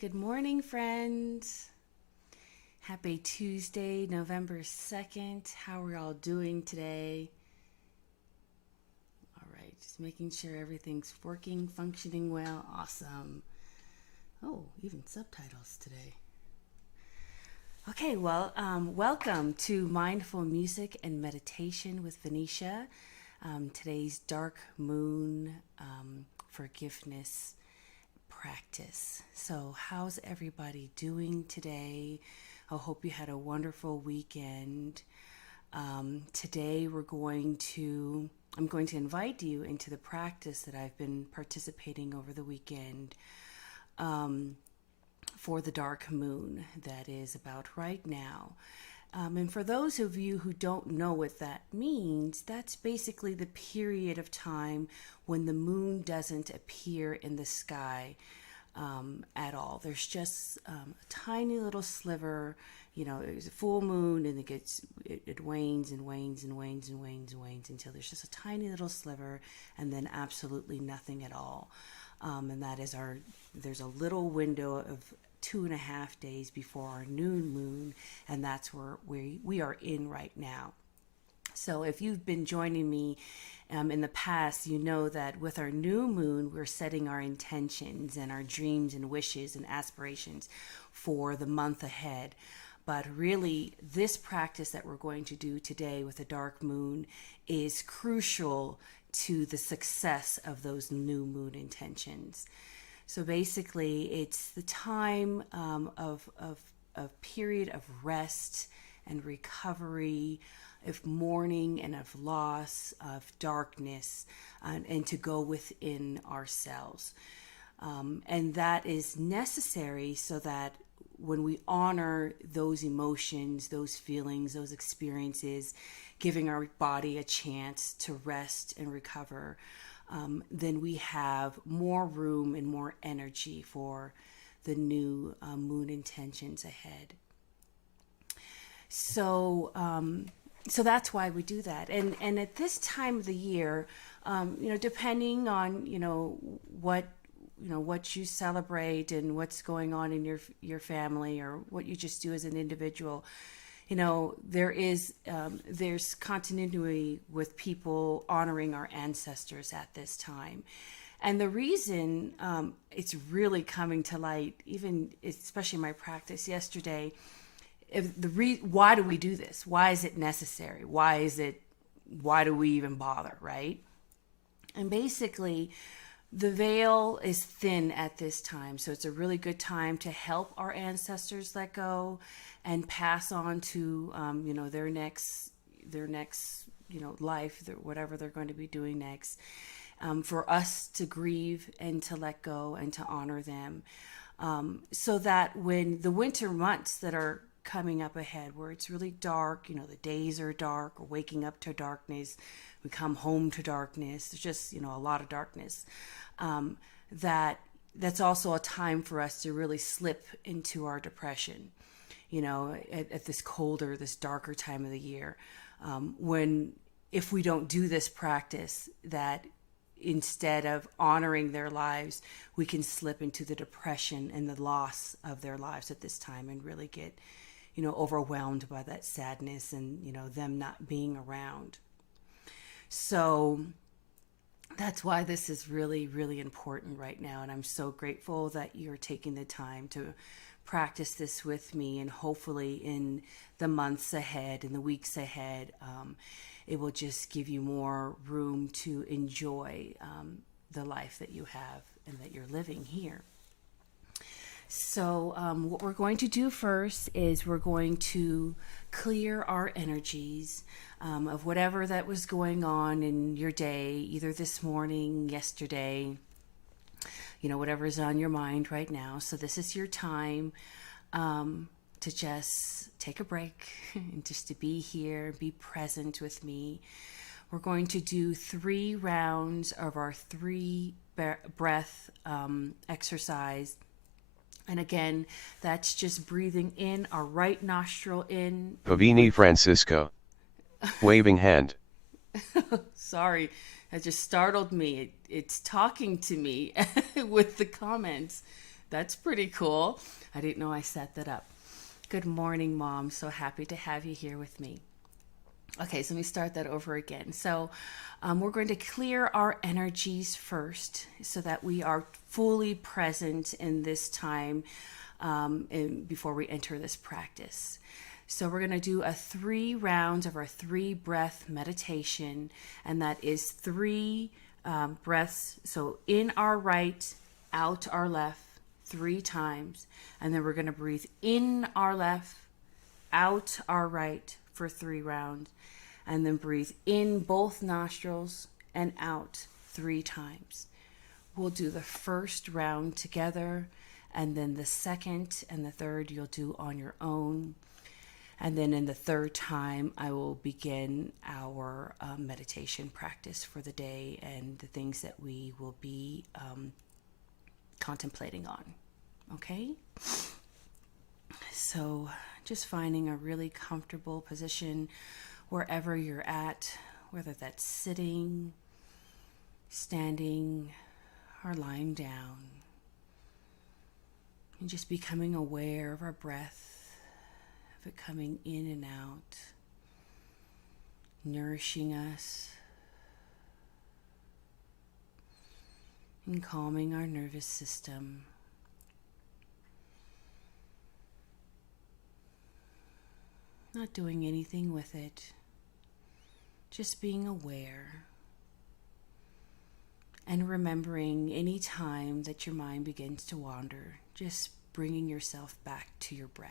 Good morning, friends. Happy Tuesday, November 2nd. How are y'all doing today? All right, just making sure everything's working, functioning well. Awesome. Oh, even subtitles today. Okay, welcome to Mindful Music and Meditation with Vanisha. Today's dark moon forgiveness practice. So, how's everybody doing today? I hope you had a wonderful weekend. Today, I'm going to invite you into the practice that I've been participating over the weekend for the dark moon that is about right now. And for those of you who don't know what that means, that's basically the period of time when the moon doesn't appear in the sky at all. There's just a tiny little sliver. There's a full moon, and it wanes and wanes and wanes and wanes and wanes until there's just a tiny little sliver, and then absolutely nothing at all. And that is there's a little window of 2.5 days before our new moon, and that's where we are in right now. So if you've been joining me in the past, you know that with our new moon, we're setting our intentions and our dreams and wishes and aspirations for the month ahead. But really, this practice that we're going to do today with the dark moon is crucial to the success of those new moon intentions. So basically, it's the time of period of rest and recovery, of mourning and of loss, of darkness, and to go within ourselves. And that is necessary so that when we honor those emotions, those feelings, those experiences, giving our body a chance to rest and recover, then we have more room and more energy for the new moon intentions ahead. So that's why we do that. And at this time of the year, depending on what you celebrate and what's going on in your family or what you just do as an individual, there's continuity with people honoring our ancestors at this time. And the reason it's really coming to light, even especially in my practice yesterday, why do we do this? Why is it necessary? Why do we even bother, right? And basically, the veil is thin at this time, so it's a really good time to help our ancestors let go and pass on to their next life, whatever they're going to be doing next, for us to grieve and to let go and to honor them, so that when the winter months that are coming up ahead, where it's really dark, the days are dark, we're waking up to darkness, we come home to darkness, there's just a lot of darkness, that's also a time for us to really slip into our depression, at this colder, this darker time of the year, when if we don't do this practice, that instead of honoring their lives, we can slip into the depression and the loss of their lives at this time and really get overwhelmed by that sadness and them not being around. So that's why this is really, really important right now. And I'm so grateful that you're taking the time to practice this with me. And hopefully in the months ahead and the weeks ahead, it will just give you more room to enjoy the life that you have and that you're living here. So what we're going to do first is we're going to clear our energies of whatever that was going on in your day, either this morning, yesterday, whatever's on your mind right now. So this is your time to just take a break and just to be here, be present with me. We're going to do 3 rounds of our 3 breath exercise. And again, that's just breathing in our right nostril in. Pavini Francisco. Waving hand. Sorry, that just startled me. It's talking to me with the comments. That's pretty cool. I didn't know I set that up. Good morning, Mom. So happy to have you here with me. Okay, so let me start that over again. So, we're going to clear our energies first so that we are fully present in this time before we enter this practice. So, we're going to do a 3 rounds of our 3 breath meditation, and that is 3 breaths. So, in our right, out our left 3 times, and then we're going to breathe in our left, out our right for 3 rounds, and then breathe in both nostrils and out 3 times. We'll do the first round together, and then the second and the third you'll do on your own. And then in the third time, I will begin our meditation practice for the day and the things that we will be contemplating on. Okay? So just finding a really comfortable position wherever you're at, whether that's sitting, standing, or lying down. And just becoming aware of our breath, of it coming in and out, nourishing us, and calming our nervous system. Not doing anything with it, just being aware and remembering any time that your mind begins to wander, just bringing yourself back to your breath.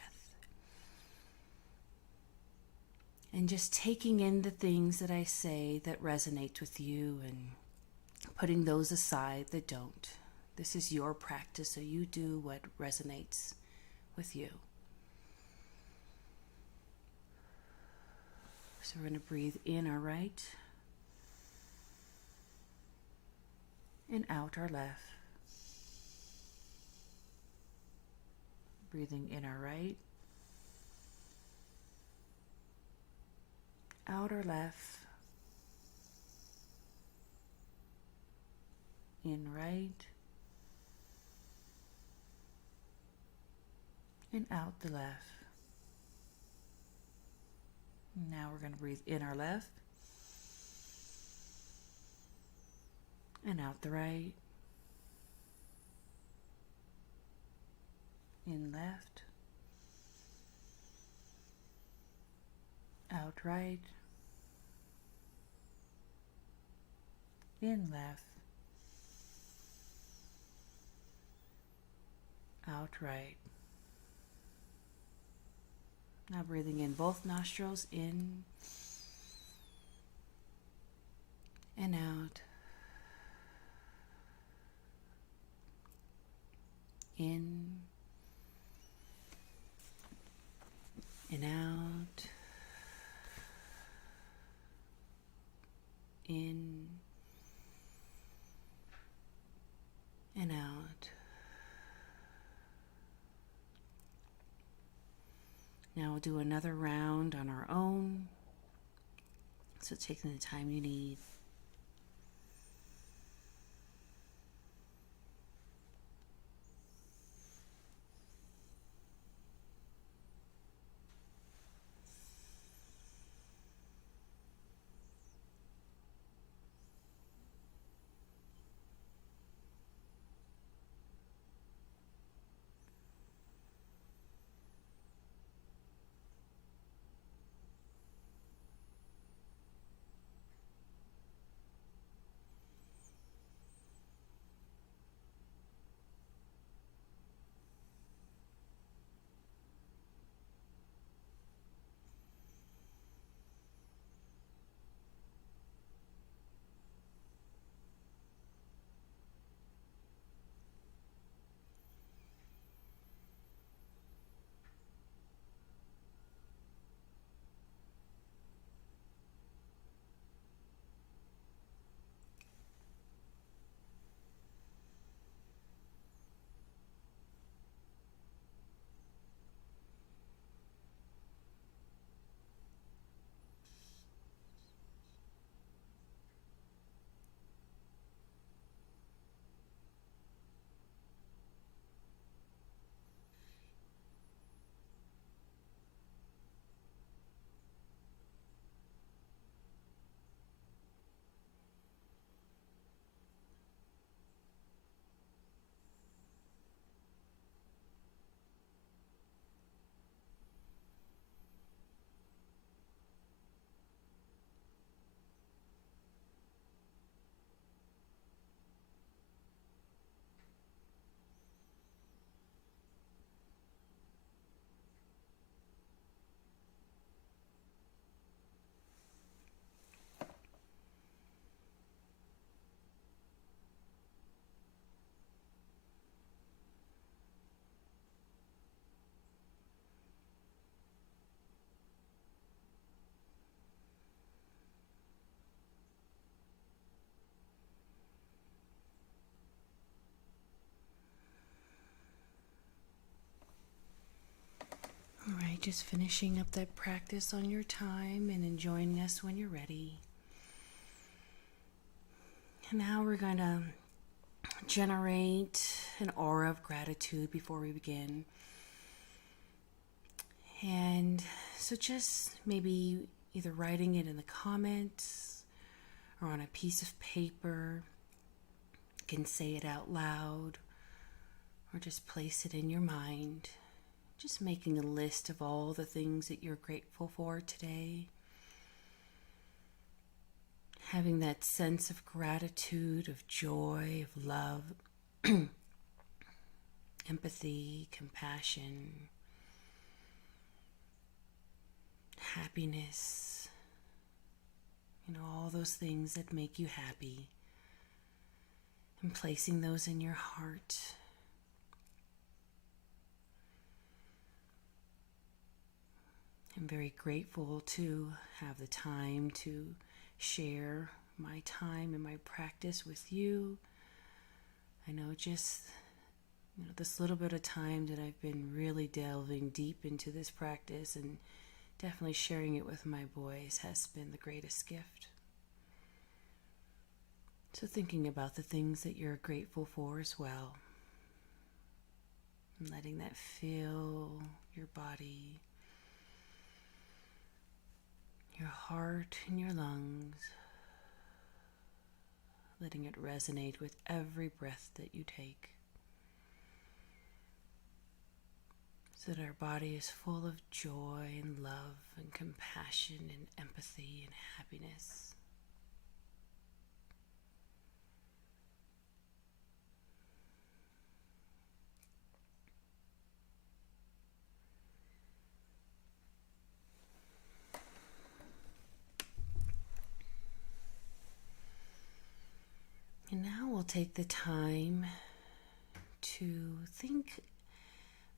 And just taking in the things that I say that resonate with you and putting those aside that don't. This is your practice, so you do what resonates with you. So we're going to breathe in our right and out our left. Breathing in our right, out our left, in right, and out the left. Now we're going to breathe in our left and out the right, in left, out right, in left, out right. Now breathing in both nostrils, in and out, in and out, in and out. Now we'll do another round on our own. So taking the time you need. right, just finishing up that practice on your time and enjoining us when you're ready. And now we're going to generate an aura of gratitude before we begin. And so just maybe either writing it in the comments or on a piece of paper. You can say it out loud or just place it in your mind. Just making a list of all the things that you're grateful for today. Having that sense of gratitude, of joy, of love, empathy, compassion, happiness, all those things that make you happy, and placing those in your heart. I'm very grateful to have the time to share my time and my practice with you. I know just this little bit of time that I've been really delving deep into this practice and definitely sharing it with my boys has been the greatest gift. So thinking about the things that you're grateful for as well, and letting that fill your body, your heart and your lungs, letting it resonate with every breath that you take, so that our body is full of joy and love and compassion and empathy and happiness. And now we'll take the time to think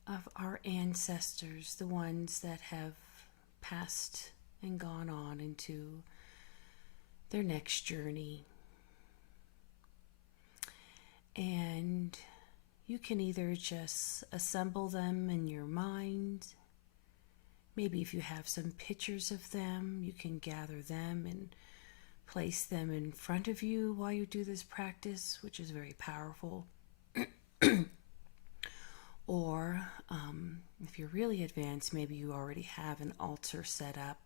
of our ancestors, the ones that have passed and gone on into their next journey. And you can either just assemble them in your mind. Maybe if you have some pictures of them, you can gather them and place them in front of you while you do this practice, which is very powerful. Or if you're really advanced, maybe you already have an altar set up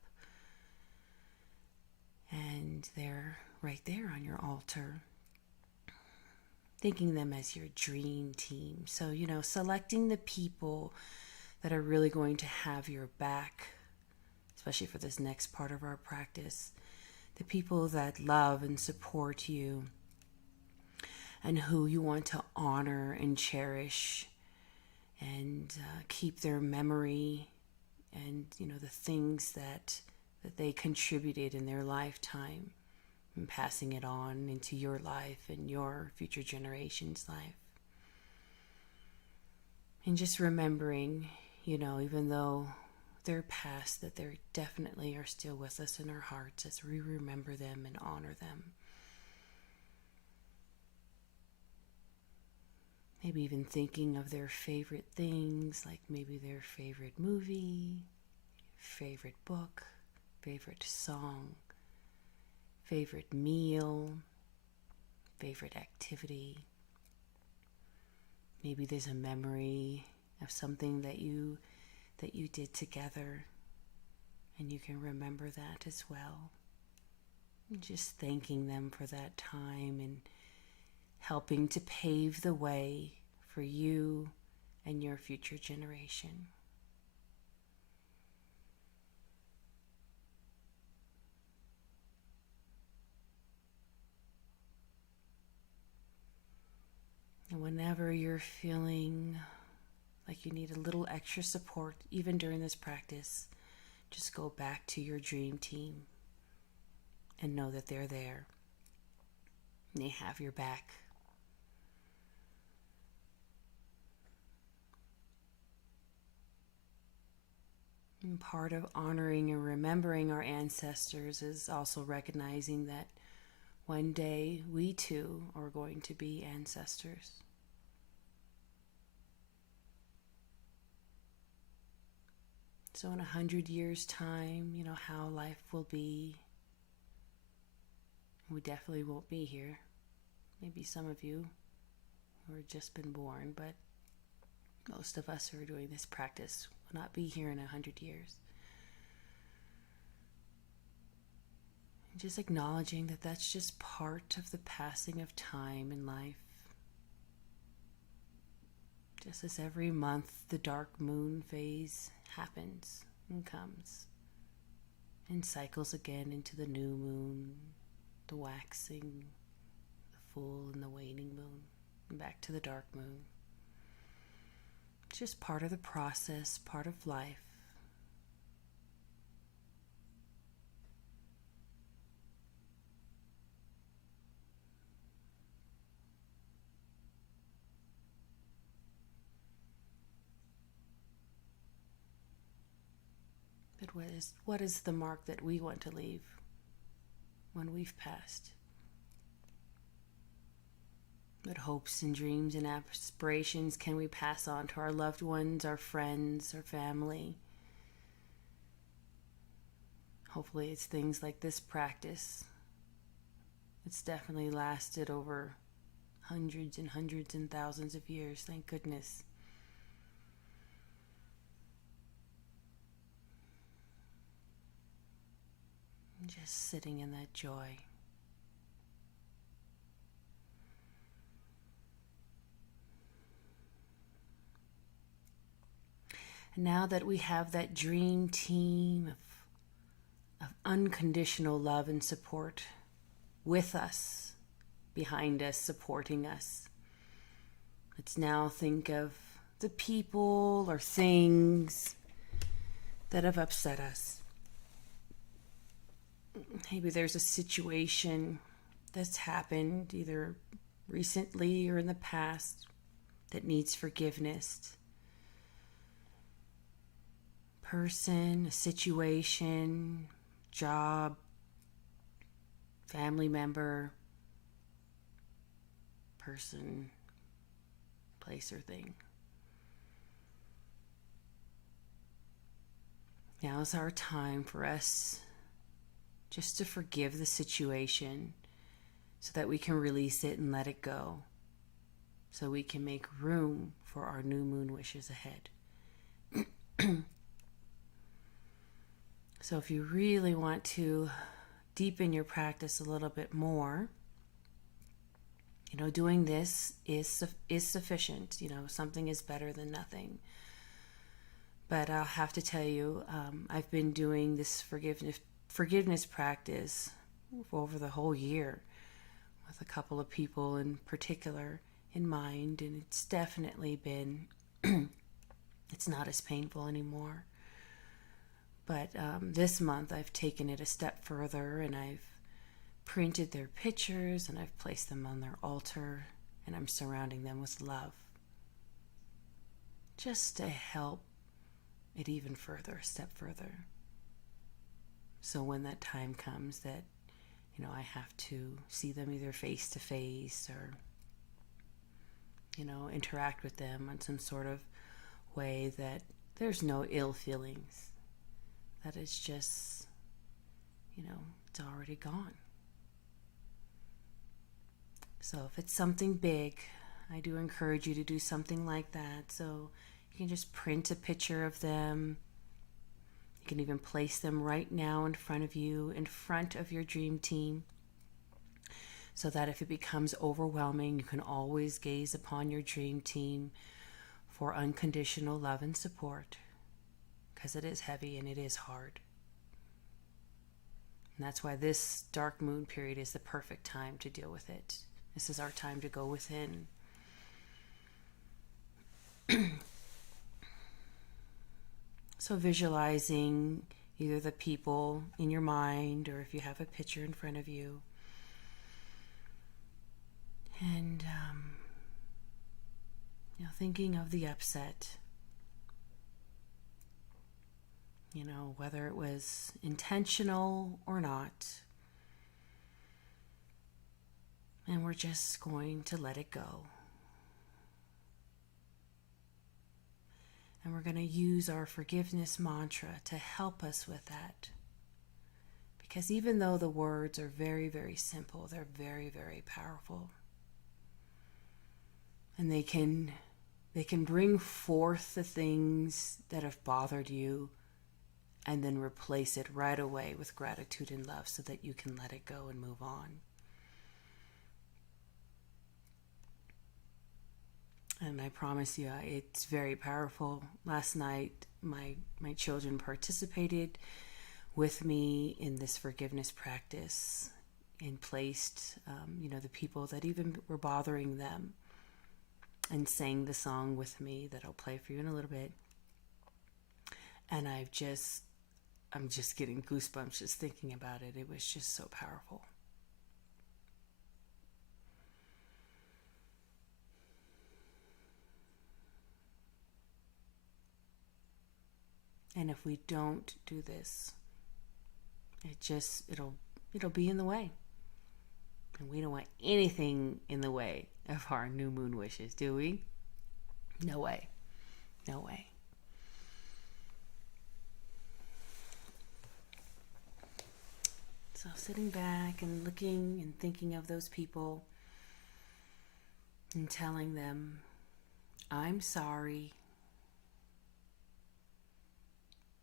and they're right there on your altar. Thinking them as your dream team. So, selecting the people that are really going to have your back, especially for this next part of our practice. The people that love and support you and who you want to honor and cherish and keep their memory and, the things that they contributed in their lifetime, and passing it on into your life and your future generations' life. And just remembering, even though they're past, that they definitely are still with us in our hearts as we remember them and honor them. Maybe even thinking of their favorite things, like maybe their favorite movie, favorite book, favorite song, favorite meal, favorite activity. Maybe there's a memory of something that you did together, and you can remember that as well. And just thanking them for that time and helping to pave the way for you and your future generation. And whenever you're feeling like you need a little extra support, even during this practice, just go back to your dream team and know that they're there. And they have your back. And part of honoring and remembering our ancestors is also recognizing that one day we too are going to be ancestors. So in 100 years' time, how life will be. We definitely won't be here. Maybe some of you who have just been born, but most of us who are doing this practice will not be here in 100 years. And just acknowledging that that's just part of the passing of time in life. Just as every month the dark moon phase happens and comes and cycles again into the new moon, the waxing, the full and the waning moon, and back to the dark moon. It's just part of the process, part of life. But what is the mark that we want to leave when we've passed? What hopes and dreams and aspirations can we pass on to our loved ones, our friends, our family? Hopefully it's things like this practice. It's definitely lasted over hundreds and hundreds and thousands of years, thank goodness. And just sitting in that joy. And now that we have that dream team of unconditional love and support with us, behind us, supporting us, let's now think of the people or things that have upset us. Maybe there's a situation that's happened either recently or in the past that needs forgiveness. Person, a situation, job, family member, person, place, or thing. Now is our time for us just to forgive the situation so that we can release it and let it go, so we can make room for our new moon wishes ahead. So if you really want to deepen your practice a little bit more, doing this is sufficient. Something is better than nothing. But I'll have to tell you, I've been doing this forgiveness practice for over the whole year with a couple of people in particular in mind, and it's definitely been, it's not as painful anymore. But this month I've taken it a step further, and I've printed their pictures and I've placed them on their altar, and I'm surrounding them with love, just to help it even further, a step further. So when that time comes that, I have to see them either face to face or, interact with them on some sort of way that there's no ill feelings. That it's just, it's already gone. So if it's something big, I do encourage you to do something like that. So you can just print a picture of them. You can even place them right now in front of you, in front of your dream team, so that if it becomes overwhelming, you can always gaze upon your dream team for unconditional love and support, because it is heavy and it is hard. And that's why this dark moon period is the perfect time to deal with it. This is our time to go within. So visualizing either the people in your mind, or if you have a picture in front of you, and thinking of the upset, whether it was intentional or not, and we're just going to let it go. And we're going to use our forgiveness mantra to help us with that. Because even though the words are very, very simple, they're very, very powerful. And they can bring forth the things that have bothered you and then replace it right away with gratitude and love so that you can let it go and move on. And I promise you, it's very powerful. Last night, my children participated with me in this forgiveness practice and placed, the people that even were bothering them, and sang the song with me that I'll play for you in a little bit. And I'm just getting goosebumps just thinking about it. It was just so powerful. And if we don't do this, it'll be in the way. And we don't want anything in the way of our new moon wishes, do we? No way. No way. So sitting back and looking and thinking of those people and telling them, I'm sorry.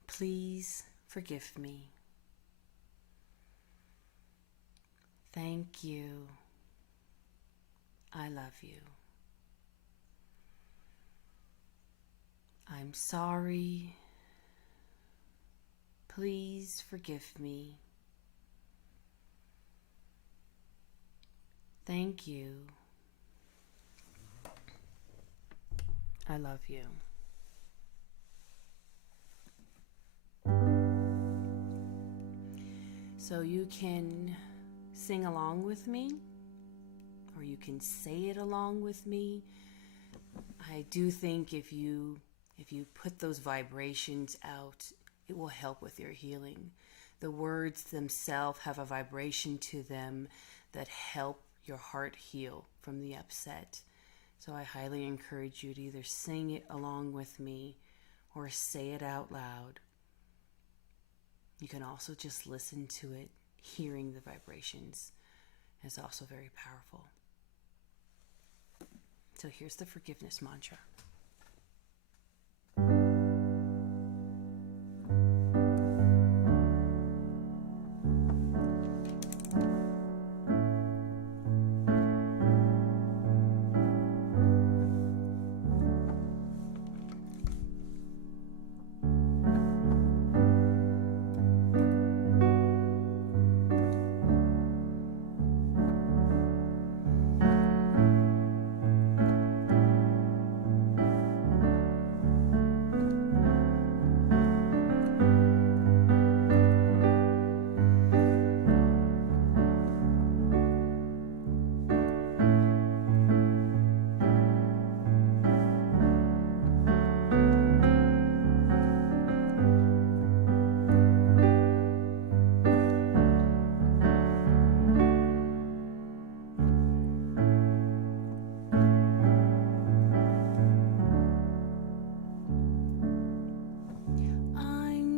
Please forgive me. Thank you. I love you. I'm sorry. Please forgive me. Thank you. I love you. So you can sing along with me, or you can say it along with me. I do think if you put those vibrations out, it will help with your healing. The words themselves have a vibration to them that help your heart heal from the upset. So I highly encourage you to either sing it along with me or say it out loud. You can also just listen to it. Hearing the vibrations is also very powerful. So here's the forgiveness mantra.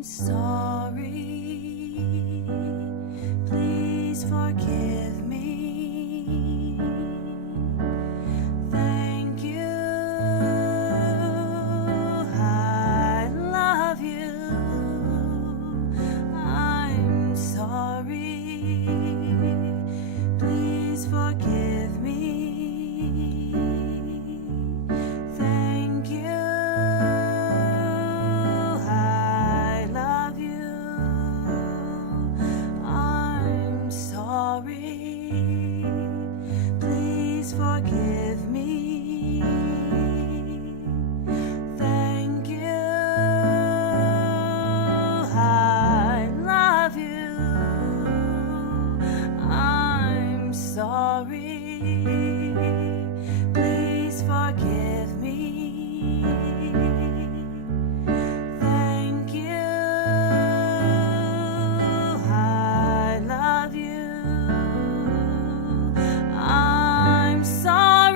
Sorry, please forgive me. Thank you, I love you. I'm sorry, please forgive me. Thank you. Forgive me. Thank you. I love you. I'm sorry. Please forgive me. Thank you. I love you. I'm sorry.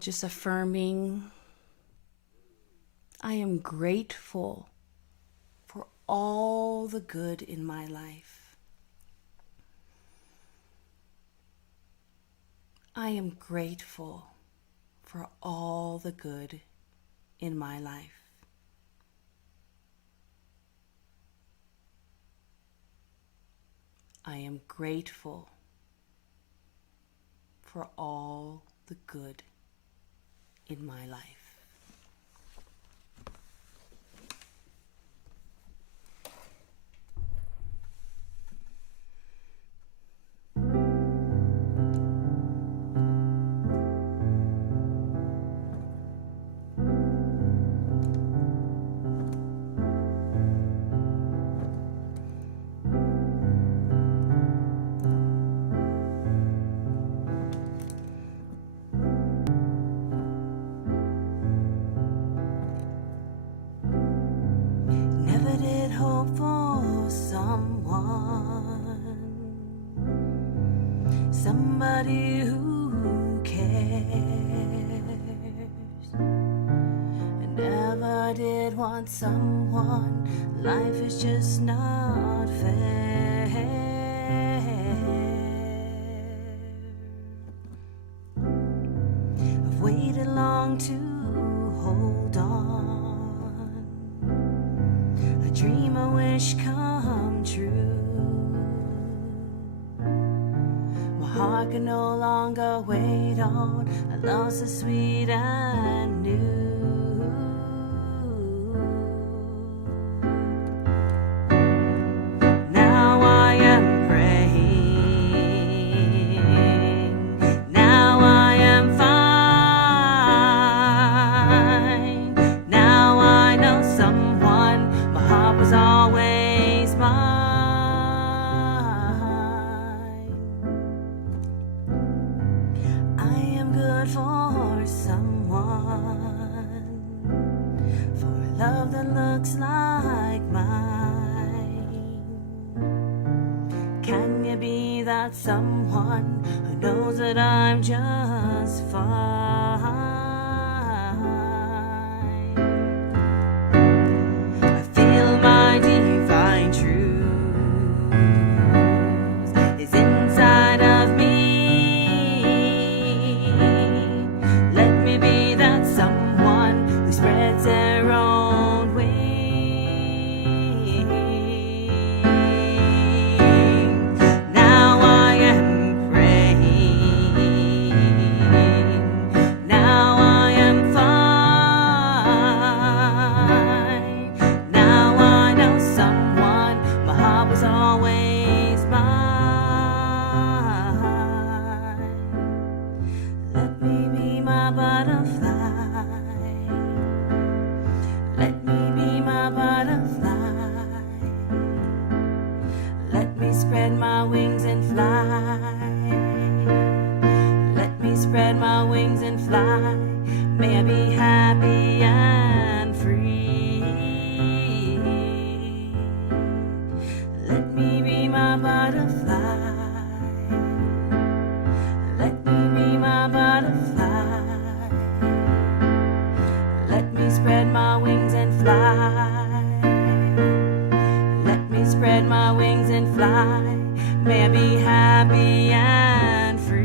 just affirming, I am grateful for all the good in my life. I am grateful for all the good in my life. I am grateful for all the good in my life. Never did hope for somebody who cares. I never did want someone, life is just not fair. I've waited long to hold on, a dream I wish come true. My heart can no longer wait on a love so sweet and new. Now I am praying, now I am fine. Now I know someone, my heart was always mine. I am good for someone, for a love that looks like mine. Can you be that someone who knows that I'm just fine? I feel my divine truth is inside of me. Let me be that someone who spreads their own wings. Now I am praying, now I am fine. Now I know someone, my heart was always mine. Let me be my butterfly, let me be my butterfly. Let me spread my wings and fly. Let me spread my wings and fly. May I be happy and free. Let me be my butterfly. Let me be my butterfly. Let me spread my wings and fly. Let me spread my wings and fly. May I be happy and free.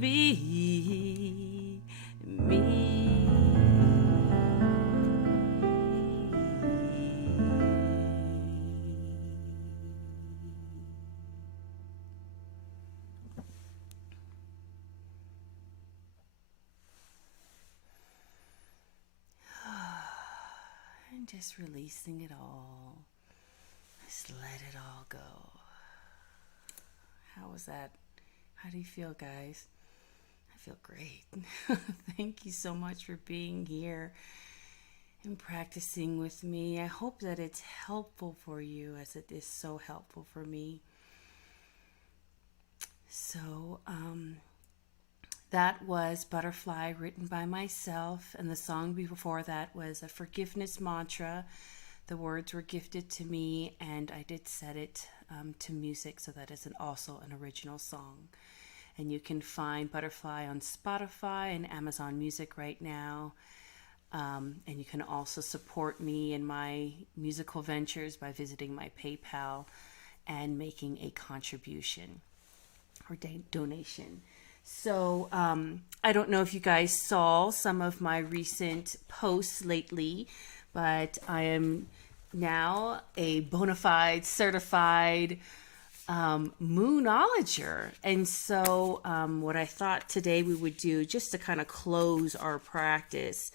be me. And just releasing it all. Just let it all go. How was that? How do you feel, guys? I feel great. Thank you so much for being here and practicing with me. I hope that it's helpful for you as it is so helpful for me. So, that was Butterfly, written by myself, and the song before that was a forgiveness mantra. The words were gifted to me, and I did set it to music, so that is also an original song. And you can find Butterfly on Spotify and Amazon Music right now. And you can also support me in my musical ventures by visiting my PayPal and making a contribution or donation. So I don't know if you guys saw some of my recent posts lately, but I am now a bona fide certified moonologer. And so what I thought today we would do, just to kind of close our practice,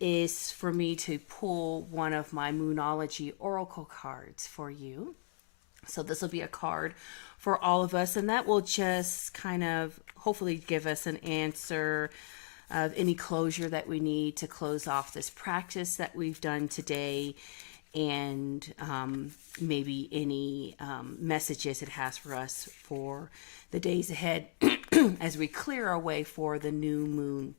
is for me to pull one of my moonology oracle cards for you. So this will be a card for all of us, and that will just kind of hopefully give us an answer of any closure that we need to close off this practice that we've done today, and maybe any messages it has for us for the days ahead as we clear our way for the new moon.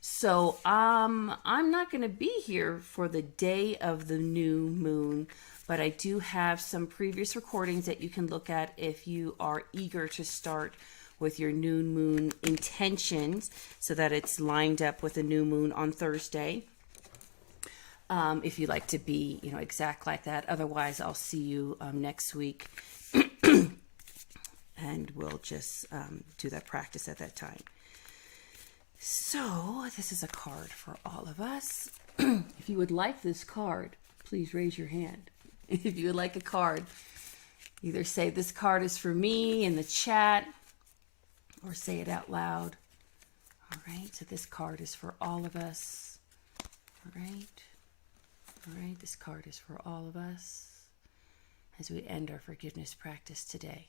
So I'm not going to be here for the day of the new moon, but I do have some previous recordings that you can look at if you are eager to start with your new moon intentions, so that it's lined up with the new moon on Thursday. If you like to be, exact like that. Otherwise, I'll see you next week, and we'll just do that practice at that time. So this is a card for all of us. If you would like this card, please raise your hand. If you would like a card, either say this card is for me in the chat or say it out loud. All right, so this card is for all of us. All right, this card is for all of us as we end our forgiveness practice today.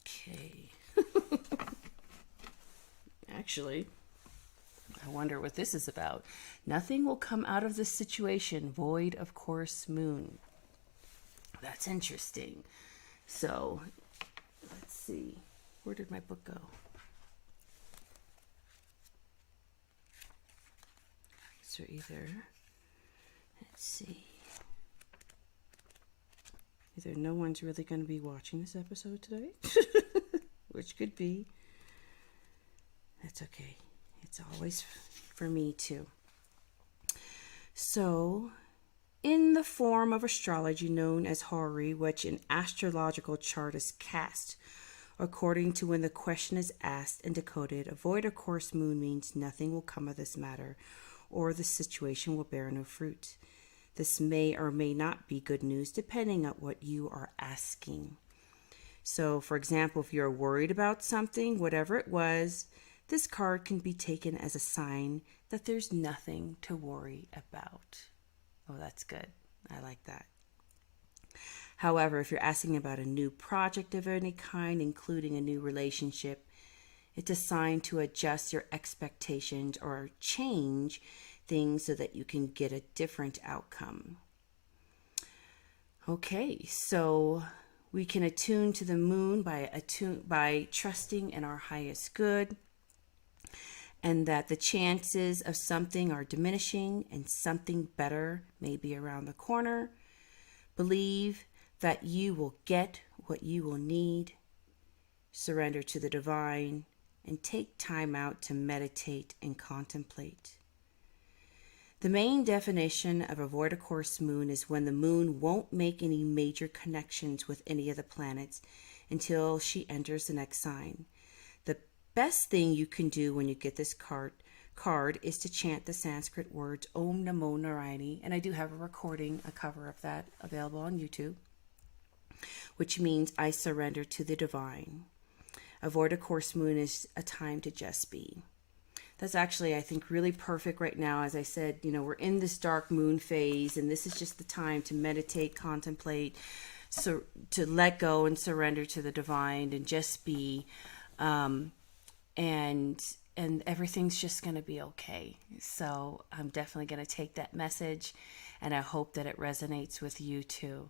Okay. Actually, I wonder what this is about. Nothing will come out of this situation void of course moon. That's interesting. So, let's see. Where did my book go? So either no one's really going to be watching this episode today, which could be. That's okay. It's always for me too. So, in the form of astrology known as Hori, which an astrological chart is cast according to when the question is asked and decoded, a void of course moon means nothing will come of this matter, or the situation will bear no fruit. This may or may not be good news depending on what you are asking. So, for example, if you're worried about something, whatever it was, this card can be taken as a sign that there's nothing to worry about. Oh, that's good. I like that. However, if you're asking about a new project of any kind, including a new relationship, it's a sign to adjust your expectations or change things so that you can get a different outcome. Okay, so we can attune to the moon by trusting in our highest good, and that the chances of something are diminishing and something better may be around the corner. Believe that you will get what you will need. Surrender to the divine and take time out to meditate and contemplate. The main definition of a void-of-course moon is when the moon won't make any major connections with any of the planets until she enters the next sign. The best thing you can do when you get this card is to chant the Sanskrit words Om Namo Narayani, and I do have a recording, a cover of that available on YouTube, which means I surrender to the divine. A void-of-course moon is a time to just be. That's actually, I think, really perfect right now. As I said, we're in this dark moon phase, and this is just the time to meditate, contemplate, so to let go and surrender to the divine and just be, and everything's just going to be okay. So I'm definitely going to take that message, and I hope that it resonates with you too.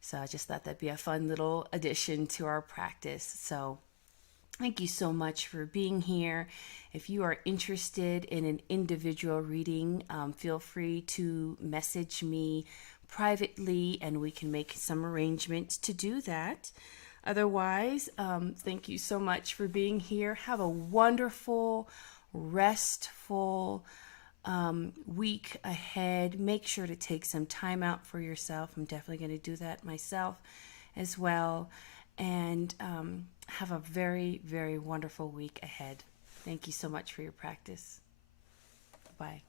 So I just thought that'd be a fun little addition to our practice. So thank you so much for being here. If you are interested in an individual reading, feel free to message me privately and we can make some arrangements to do that. Otherwise, thank you so much for being here. Have a wonderful, restful week ahead. Make sure to take some time out for yourself. I'm definitely going to do that myself as well. And have a very, very wonderful week ahead. Thank you so much for your practice. Bye.